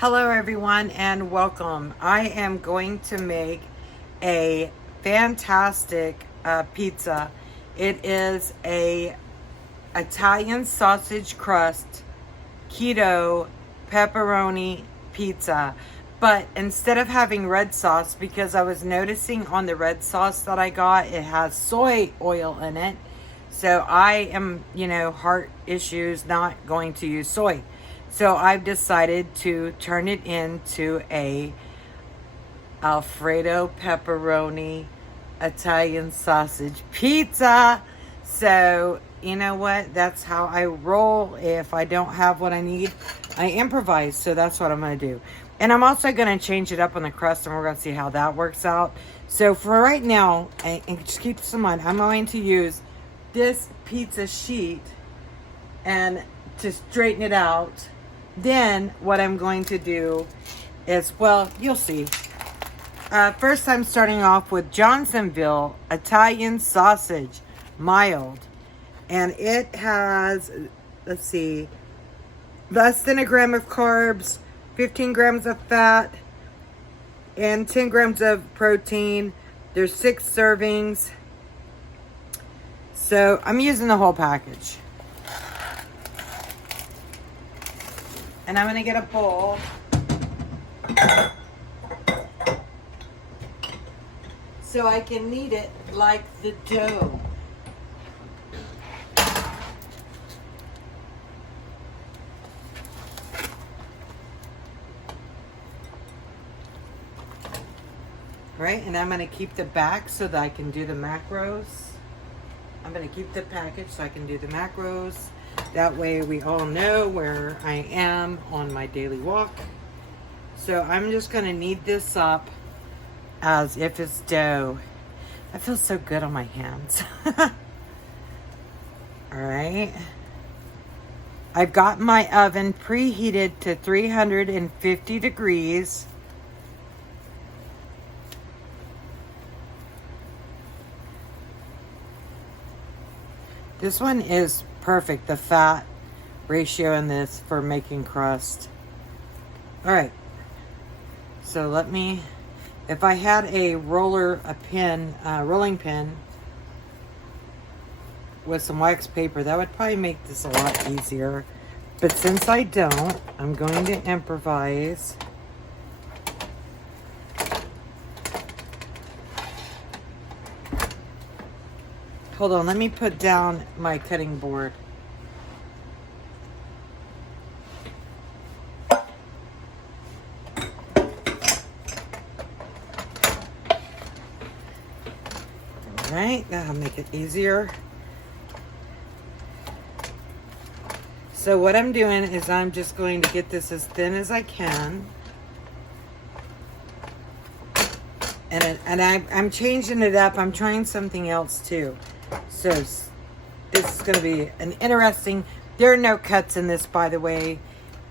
Hello everyone and welcome. I am going to make a fantastic pizza. It is a Italian sausage crust keto pepperoni pizza. But instead of having red sauce, because I was noticing on the red sauce that I got, it has soy oil in it. So I am, heart issues, not going to use soy. So I've decided to turn it into a Alfredo pepperoni Italian sausage pizza. So you know what? That's how I roll. If I don't have what I need, I improvise. So that's what I'm going to do. And I'm also going to change it up on the crust, and we're going to see how that works out. So for right now, and just keep this in mind, I'm going to use this pizza sheet and to straighten it out. Then what I'm going to do is, well, you'll see. First, I'm starting off with Johnsonville Italian sausage, mild. And it has, let's see, less than a gram of carbs, 15 grams of fat, and 10 grams of protein. There's 6 servings. So I'm using the whole package. And I'm going to get a bowl. So I can knead it like the dough. Right, and I'm going to keep the back so that I can do the macros. I'm going to keep the package so I can do the macros. That way we all know where I am on my daily walk. So I'm just going to knead this up as if it's dough. That feels so good on my hands. Alright. I've got my oven preheated to 350 degrees. This one is perfect, the fat ratio in this for making crust. All right, so let me, if I had a rolling pin with some wax paper, that would probably make this a lot easier. But since I don't, I'm going to improvise. Hold on, let me put down my cutting board. Alright, that'll make it easier. So what I'm doing is I'm just going to get this as thin as I can. And I'm changing it up. I'm trying something else too. So this is going to be an interesting, there are no cuts in this, by the way.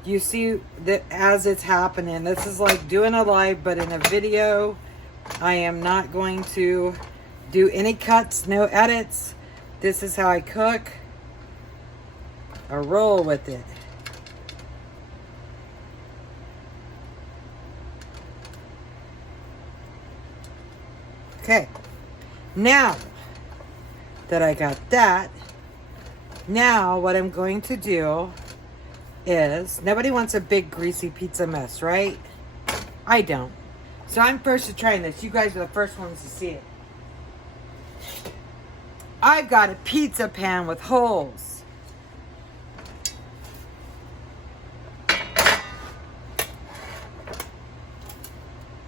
You see that as it's happening, this is like doing a live, but in a video. I am not going to do any cuts, no edits. This is how I cook. I roll with it. Okay, now that I got that, now what I'm going to do is, nobody wants a big greasy pizza mess, right? I don't. So I'm first to trying this. You guys are the first ones to see it. I've got a pizza pan with holes.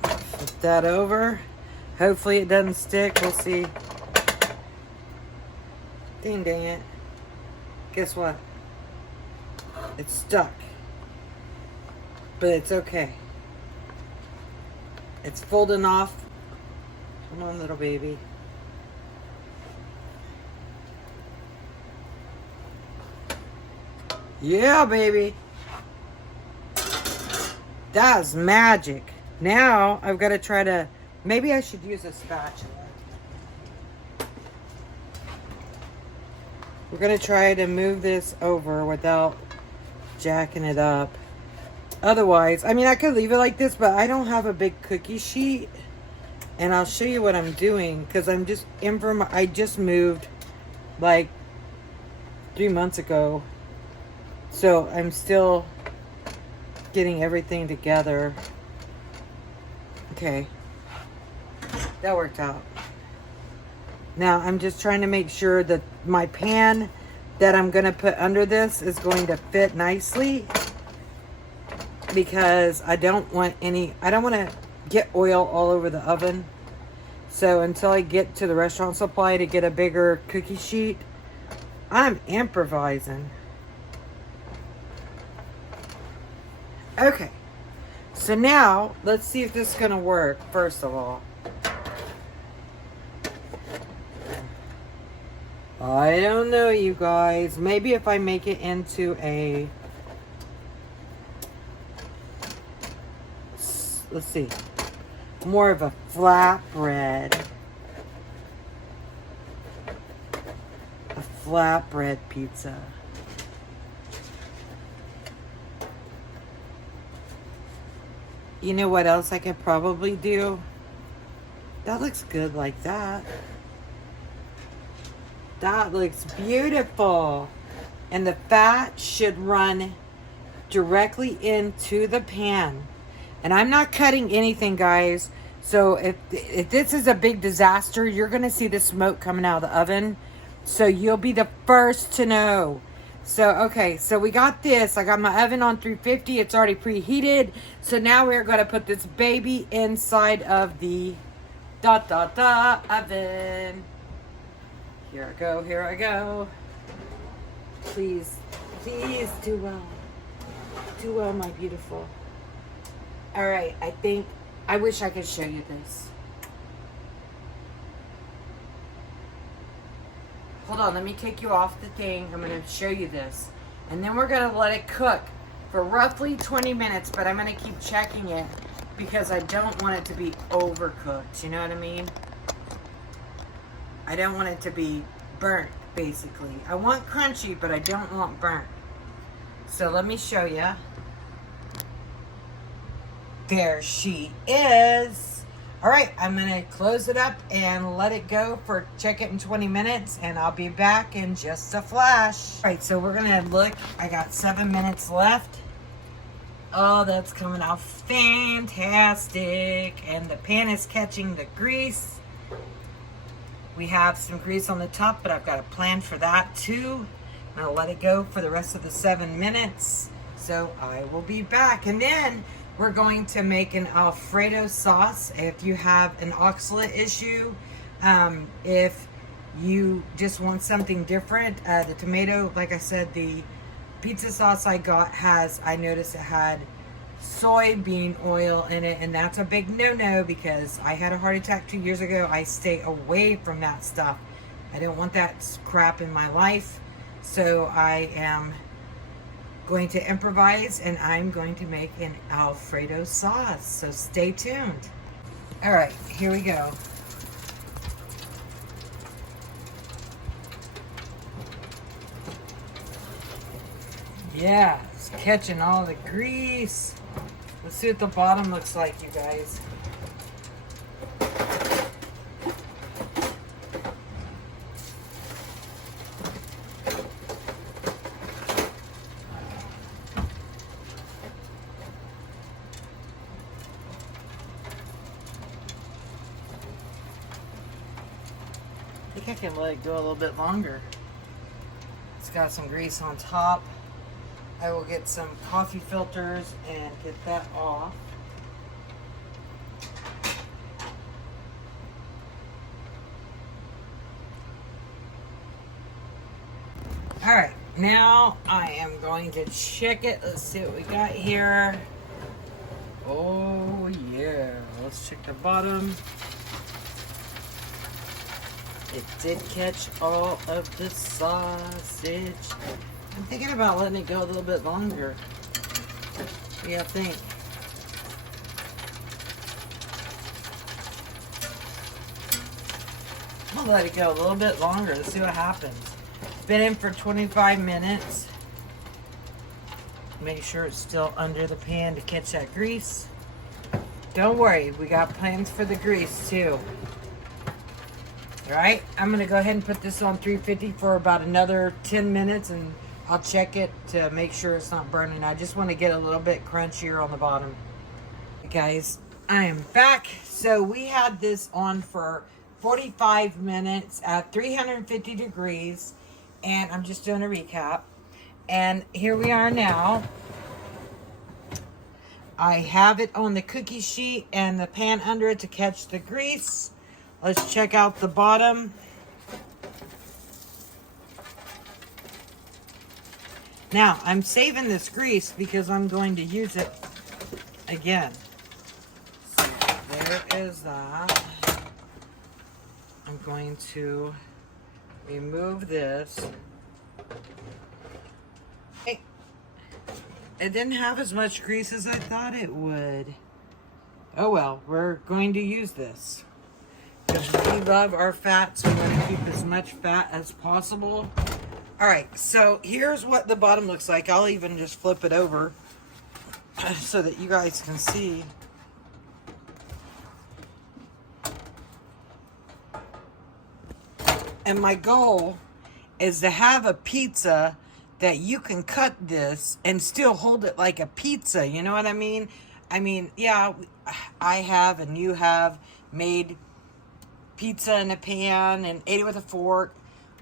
Flip that over. Hopefully it doesn't stick. We'll see. Dang it. Guess what? It's stuck. But it's okay. It's folding off. Come on, little baby. Yeah, baby. That's magic. Now I've got to try to, maybe I should use a spatula. We're going to try to move this over without jacking it up. Otherwise, I mean, I could leave it like this, but I don't have a big cookie sheet. And I'll show you what I'm doing, because I'm just I just moved like 3 months ago. So I'm still getting everything together. Okay. That worked out. Now I'm just trying to make sure that my pan that I'm going to put under this is going to fit nicely, because I don't want to get oil all over the oven. So until I get to the restaurant supply to get a bigger cookie sheet, I'm improvising. Okay. So now let's see if this is going to work, first of all. I don't know, you guys. Maybe if I make it into a... Let's see. More of a flatbread. A flatbread pizza. You know what else I could probably do? That looks good like that. That looks beautiful. And the fat should run directly into the pan. And I'm not cutting anything, guys. So if this is a big disaster, you're going to see the smoke coming out of the oven. So you'll be the first to know. So, okay. So we got this. I got my oven on 350. It's already preheated. So now we're going to put this baby inside of the oven. Here I go. Here I go. Please, please do well. Do well, my beautiful. All right, I wish I could show you this. Hold on, let me take you off the thing. I'm going to show you this. And then we're going to let it cook for roughly 20 minutes, but I'm going to keep checking it because I don't want it to be overcooked. You know what I mean? I don't want it to be burnt, basically. I want crunchy, but I don't want burnt. So let me show you. There she is. All right, I'm going to close it up and let it go for, check it in 20 minutes, and I'll be back in just a flash. All right, so we're going to look. I got 7 minutes left. Oh, that's coming out fantastic. And the pan is catching the grease. We have some grease on the top, but I've got a plan for that too. And I'll let it go for the rest of the 7 minutes. So I will be back. And then we're going to make an Alfredo sauce. If you have an oxalate issue, if you just want something different, the tomato, like I said, the pizza sauce I got I noticed it had soybean oil in it, and that's a big no-no because I had a heart attack 2 years ago. I stay away from that stuff. I don't want that crap in my life. So I am going to improvise, and I'm going to make an Alfredo sauce. So stay tuned. All right, here we go. Yeah, it's catching all the grease. Let's see what the bottom looks like, you guys. I think I can let it go a little bit longer. It's got some grease on top. I will get some coffee filters and get that off. All right, now I am going to check it. Let's see what we got here. Oh yeah, let's check the bottom. It did catch all of the sausage. I'm thinking about letting it go a little bit longer. What do you think? I'm gonna let it go a little bit longer. Let's see what happens. It's been in for 25 minutes. Make sure it's still under the pan to catch that grease. Don't worry, we got plans for the grease too. All right, I'm gonna go ahead and put this on 350 for about another 10 minutes, and I'll check it to make sure it's not burning. I just want to get a little bit crunchier on the bottom. Guys, I am back. So we had this on for 45 minutes at 350 degrees, and I'm just doing a recap. And here we are now. I have it on the cookie sheet and the pan under it to catch the grease. Let's check out the bottom. Now, I'm saving this grease because I'm going to use it again. So there is that. I'm going to remove this. It didn't have as much grease as I thought it would. Oh well, we're going to use this. Because we love our fats. We want to keep as much fat as possible. Alright, so here's what the bottom looks like. I'll even just flip it over so that you guys can see. And my goal is to have a pizza that you can cut this and still hold it like a pizza. You know what I mean? I mean, yeah, I have and you have made pizza in a pan and ate it with a fork.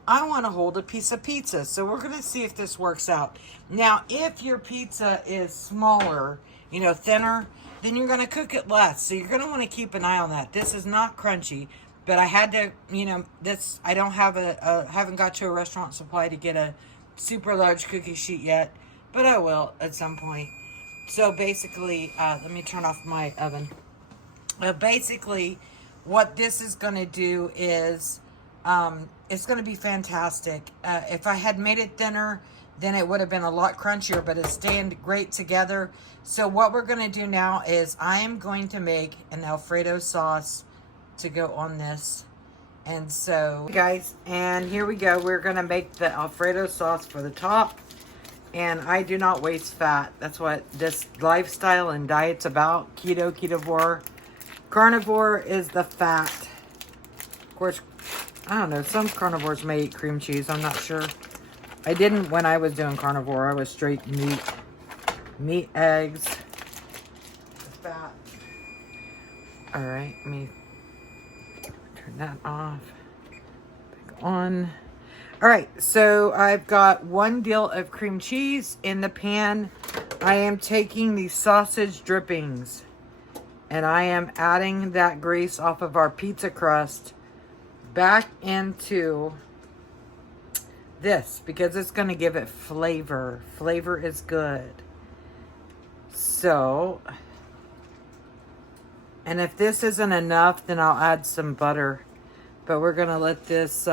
I want to hold a piece of pizza. So we're going to see if this works out. Now, if your pizza is smaller, you know, thinner, then you're going to cook it less. So you're going to want to keep an eye on that. This is not crunchy. But I had to, you know, this, I don't have haven't got to a restaurant supply to get a super large cookie sheet yet, but I will at some point. So basically, let me turn off my oven. Basically, what this is going to do is, it's going to be fantastic. If I had made it thinner, then it would have been a lot crunchier, but it's staying great together. So what we're going to do now is I am going to make an Alfredo sauce to go on this. And so, guys, and here we go. We're going to make the Alfredo sauce for the top. And I do not waste fat. That's what this lifestyle and diet's about. Keto, ketovore. Carnivore is the fat. Of course, I don't know. Some carnivores may eat cream cheese. I'm not sure. I didn't when I was doing carnivore. I was straight meat. Meat, eggs. The fat. All right, let me turn that off. Back on. All right, so I've got 1 deal of cream cheese in the pan. I am taking the sausage drippings and I am adding that grease off of our pizza crust back into this because it's going to give it flavor. Flavor is good. So, and if this isn't enough, then I'll add some butter. But we're going to let this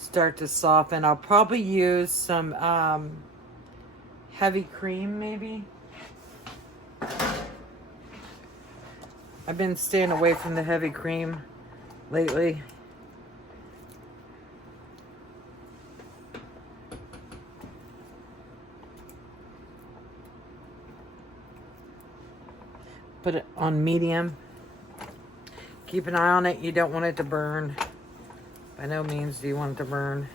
start to soften. I'll probably use some heavy cream, maybe. I've been staying away from the heavy cream lately. Put it on medium. Keep an eye on it. You don't want it to burn. By no means do you want it to burn.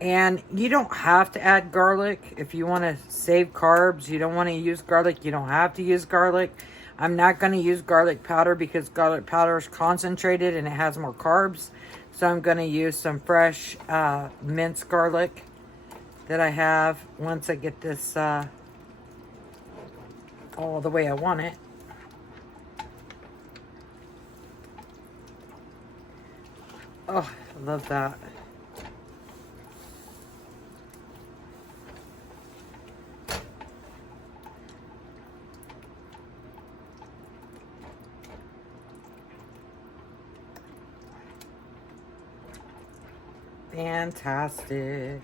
And you don't have to add garlic. If you want to save carbs, you don't want to use garlic, you don't have to use garlic. I'm not going to use garlic powder because garlic powder is concentrated and it has more carbs. So I'm going to use some fresh minced garlic that I have once I get this all the way I want it. Oh, I love that. Fantastic.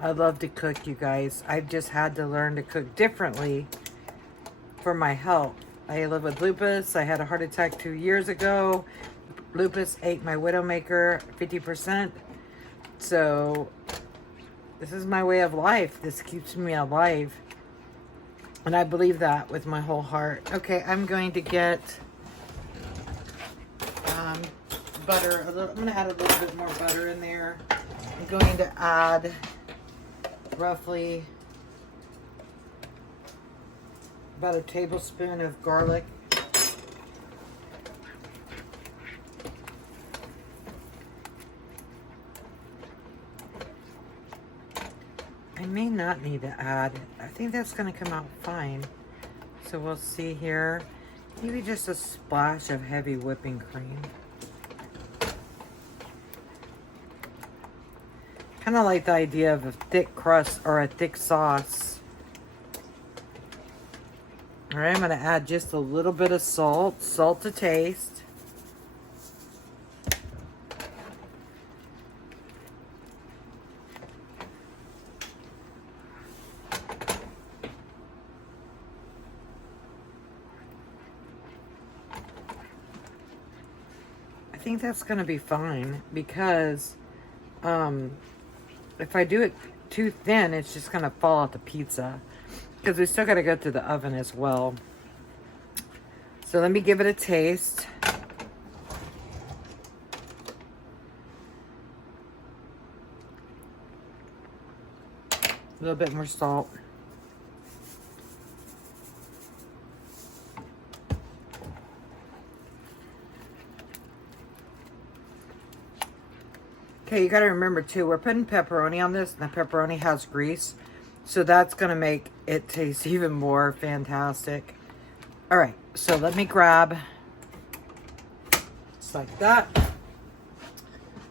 I love to cook, you guys. I've just had to learn to cook differently for my health. I live with lupus. I had a heart attack 2 years ago. Lupus ate my Widowmaker 50%. So this is my way of life. This keeps me alive. And I believe that with my whole heart. Okay, I'm going to get butter. I'm going to add a little bit more butter in there. I'm going to add roughly about a tablespoon of garlic. I may not need to add. I think that's going to come out fine. So we'll see here. Maybe just a splash of heavy whipping cream. Kind of like the idea of a thick crust or a thick sauce. All right, I'm going to add just a little bit of salt. Salt to taste. I think that's going to be fine because if I do it too thin, it's just going to fall out the pizza because we still got to go through the oven as well. So let me give it a taste. A little bit more salt. Okay, you got to remember too, we're putting pepperoni on this, and the pepperoni has grease. So that's going to make it taste even more fantastic. All right, so let me grab, just like that.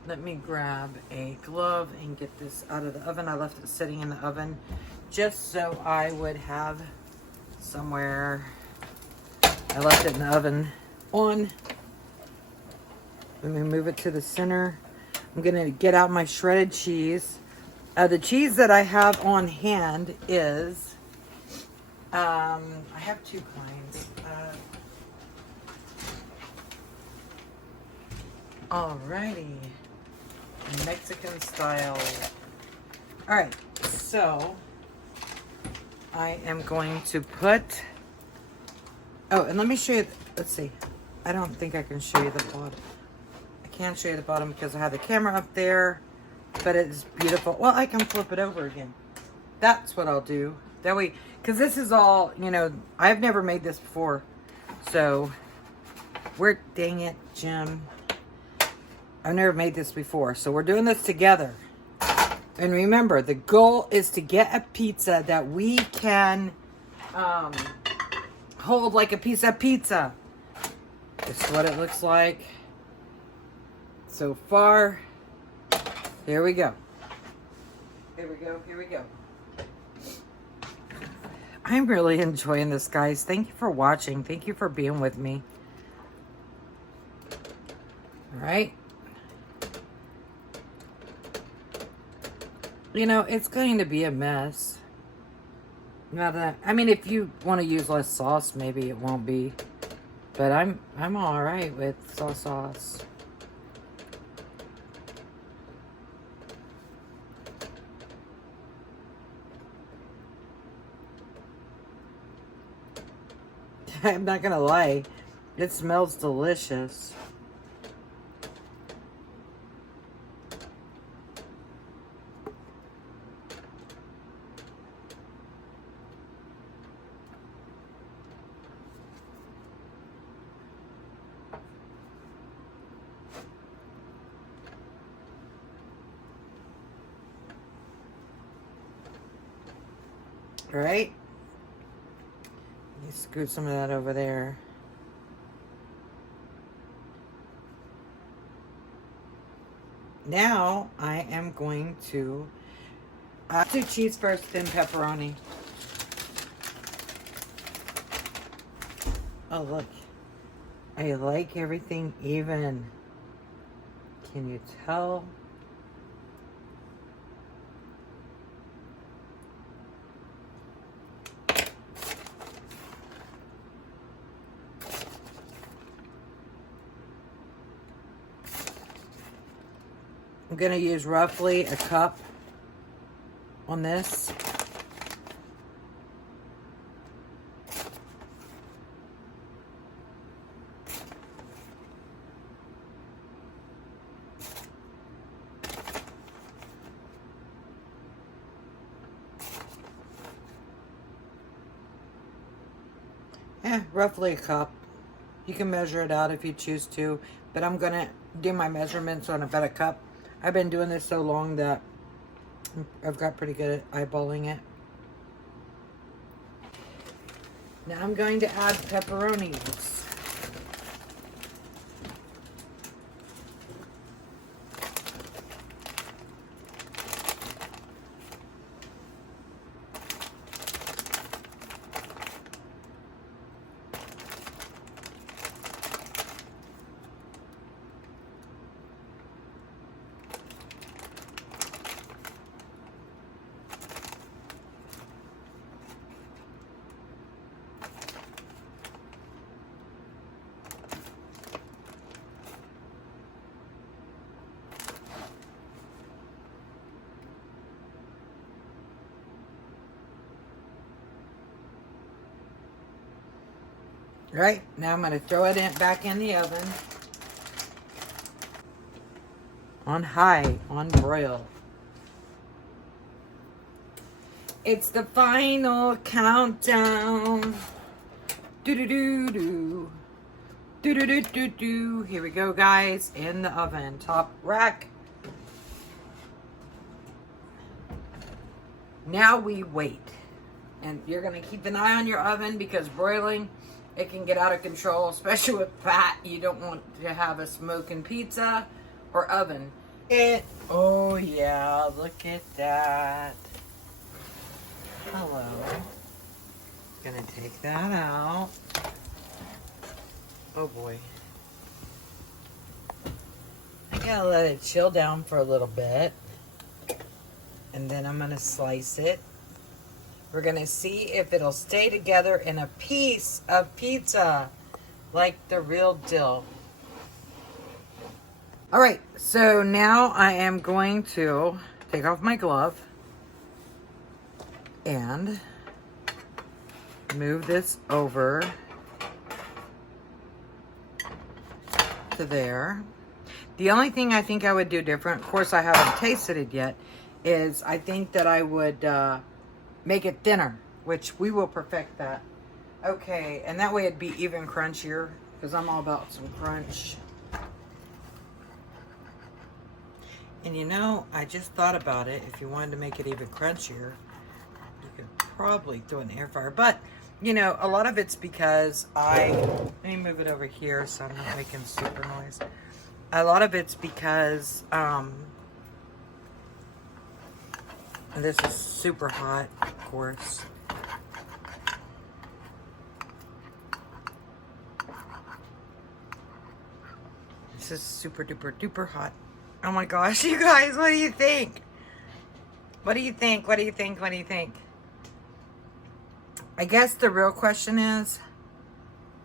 Let me grab a glove and get this out of the oven. I left it sitting in the oven just so I would have somewhere. I left it in the oven on. Let me move it to the center. I'm going to get out my shredded cheese. The cheese that I have on hand is, I have two kinds. Alrighty. Mexican style. Alright, so I am going to put, oh, and let me show you, let's see. I don't think I can show you the bottom. I can't show you the bottom because I have the camera up there, but it is beautiful. Well, I can flip it over again. That's what I'll do. That way, because this is all, you know, I've never made this before. So, dang it, Jim. I've never made this before. So we're doing this together. And remember, the goal is to get a pizza that we can hold like a piece of pizza. This is what it looks like so far. Here we go. Here we go. Here we go. I'm really enjoying this, guys. Thank you for watching. Thank you for being with me. All right. You know, it's going to be a mess. Now that, I mean, if you want to use less sauce, maybe it won't be. But I'm all right with sauce. I'm not gonna lie, it smells delicious. All right. You scoot some of that over there. Now I am going to do cheese first, then pepperoni. Oh, look. I like everything even. Can you tell? I'm going to use roughly a cup on this. Roughly a cup. You can measure it out if you choose to, but I'm gonna do my measurements on about a cup. I've been doing this so long that I've got pretty good at eyeballing it. Now I'm going to add pepperonis. Right, now I'm going to throw it back in the oven. On high, on broil. It's the final countdown. Do-do-do-do. Do-do-do-do-do. Here we go, guys. In the oven. Top rack. Now we wait. And you're going to keep an eye on your oven because broiling, it can get out of control, especially with fat. You don't want to have a smoking pizza or oven. Oh yeah, look at that. Hello. Gonna take that out. Oh boy. I gotta let it chill down for a little bit. And then I'm gonna slice it. We're gonna see if it'll stay together in a piece of pizza, like the real deal. All right, so now I am going to take off my glove and move this over to there. The only thing I think I would do different, of course I haven't tasted it yet, is I think that I would make it thinner, which we will perfect that. Okay, and that way it'd be even crunchier, because I'm all about some crunch. And you know, I just thought about it. If you wanted to make it even crunchier, you could probably throw it in the air fryer. But, you know, a lot of it's because let me move it over here so I'm not making super noise. A lot of it's because this is super hot, of course. This is super duper duper hot. Oh my gosh, you guys, what do you think? What do you think? What do you think? What do you think? I guess the real question is,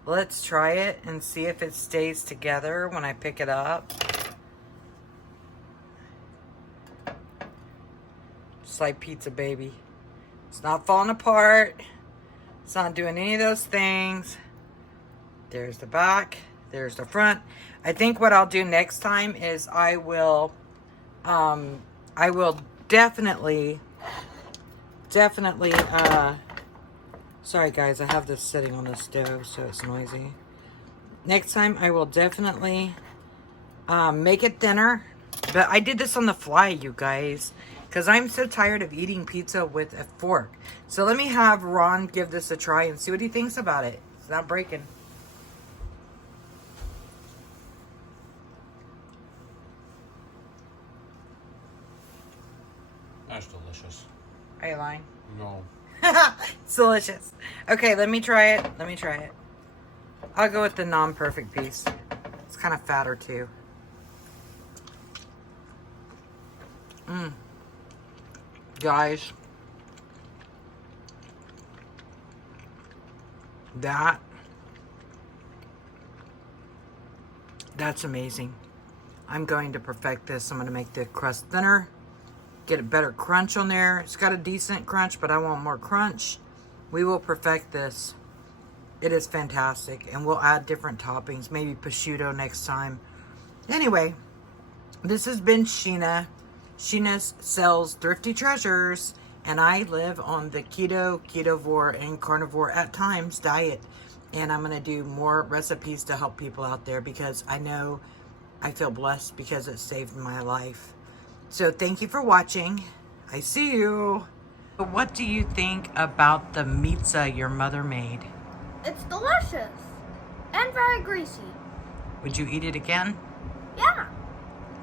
let's try it and see if it stays together when I pick it up. Just like pizza, baby. It's not falling apart. It's not doing any of those things. There's the back. There's the front. I think what I'll do next time is I will definitely, sorry guys, I have this sitting on the stove, so it's noisy. Next time I will definitely make it thinner. But I did this on the fly, you guys, because I'm so tired of eating pizza with a fork. So let me have Ron give this a try and see what he thinks about it. It's not breaking. That's delicious. Are you lying? No. It's delicious. Okay, let me try it. Let me try it. I'll go with the non-perfect piece. It's kind of fatter too. Guys, that's amazing. I'm going to perfect this. I'm going to make the crust thinner, get a better crunch on there. It's got a decent crunch, but I want more crunch. We will perfect this. It is fantastic, and we'll add different toppings, maybe prosciutto next time. Anyway, this has been Sheena. Sheena sells Thrifty Treasures, and I live on the ketovore, and carnivore at times diet. And I'm going to do more recipes to help people out there because I know I feel blessed because it saved my life. So thank you for watching. I see you. What do you think about the pizza your mother made? It's delicious and very greasy. Would you eat it again? Yeah.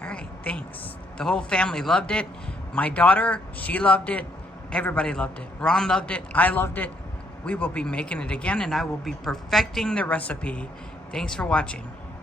All right, thanks. The whole family loved it. My daughter, she loved it. Everybody loved it. Ron loved it. I loved it. We will be making it again, and I will be perfecting the recipe. Thanks for watching.